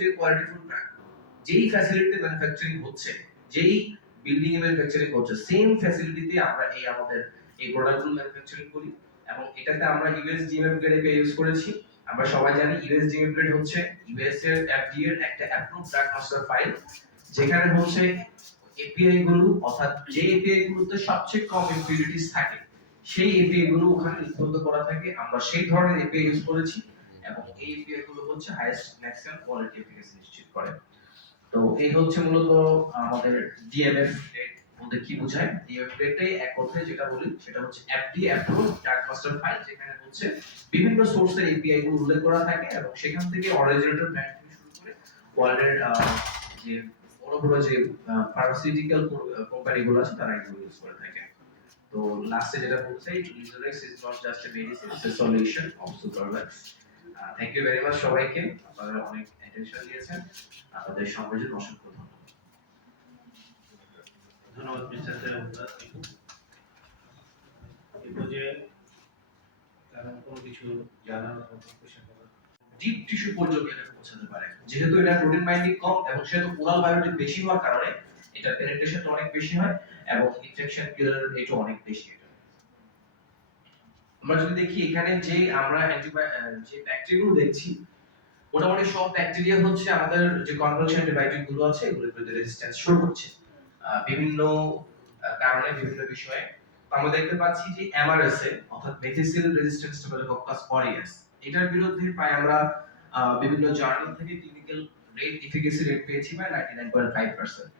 যে কোয়ালিটিফুল যেই ফ্যাসিলিটিতে ম্যানুফ্যাকচারিং হচ্ছে, যেই বিল্ডিং ম্যানুফ্যাকচারিং হচ্ছে সেম ফ্যাসিলিটিতে আমরা এই আমাদের এই প্রোডাক্টগুলো ম্যানুফ্যাকচারিং করি এবং এটাতে আমরা ইউএস গ্রেড ইউজ করেছি। আমরা সবাই জানি ইউএস গ্রেড হচ্ছে ইউএস এর এর একটা অ্যাপ্রুভ ড্রাগ মাস্টার ফাইল যেখানে হচ্ছে এপিআই গুলো, অর্থাৎ যে এপিআই গুলোতে সবচেয়ে কম ইম্পিউরিটিস থাকে, সেই এপিআই গুলো ওখানে লিপিবদ্ধ করা থাকে। আমরা সেই ধরনের এপিআই ইউজ করেছি। এবং এই এপিআই গুলো হচ্ছে হাইয়েস্ট ম্যাক্সিমাম কোয়ালিটি এফিকাসি নিশ্চিত করে। তো এই হচ্ছে মূলত আমাদের ডিএমএফ বলতে কি বোঝায়? ডিএমএফ রেটে এক কথায় যেটা বলি, সেটা হচ্ছে FD approve drug master file যেখানে হচ্ছে বিভিন্ন সোর্সের এপিআই গুলো উল্লেখ করা থাকে এবং সেখান থেকে অরিজিনেটর ব্র্যান্ড থেকে শুরু করে ওয়ার্ল্ডের যে বড় বড় যে ফার্মাসিউটিক্যাল কোম্পানিগুলো আছে, তারা এগুলো ইউজ করে থাকে। তো লাস্টে যেটা বলতে চাই Lizarex is not just a medicine it's a solution of Supermax thank you very much সবাইকে। আপনারা অনেক অ্যাটেনশন দিয়েছেন আপনাদের সময়ের জন্য অসংখ্য ধন্যবাদ। ধন্যবাদ মিস্টার এই পর্যায়ে কোনো কিছু জানার ডিপ টিস্যু পর্যন্ত এটা পৌঁছাতে পারে। যেহেতু এটা প্রোটিন বাইন্ডিং কম এবং সেহেতু ওরাল বায়োটিক বেশি হওয়ার কারণে এটা পেনিট্রেশনটা অনেক বেশি হয় এবং ইনফেকশন কিলার রেটও অনেক বেশি। এটা আমরা যদি দেখি এখানে যে আমরা যে ব্যাকটেরিয়াগুলো দেখছি, মোটামুটি সব ব্যাকটেরিয়া হচ্ছে আমাদের যে কনভালসেন্ট অ্যান্টিবায়োটিকগুলো আছে এগুলোর বিরুদ্ধে রেজিস্ট্যান্স শো করছে। বিভিন্ন কারণে বিভিন্ন বিষয়ে। আমরা দেখতে পাচ্ছি যে এমআরএসএ অর্থাৎ মেথিসিল রেজিস্ট্যান্স স্ট্রেপটোকক্কাস পরিয়াস এটার বিরুদ্ধে প্রায় আমরা বিভিন্ন জার্নাল থেকে ক্লিনিক্যাল রেট এফিকেসি রেট পেয়েছি বা 99.5%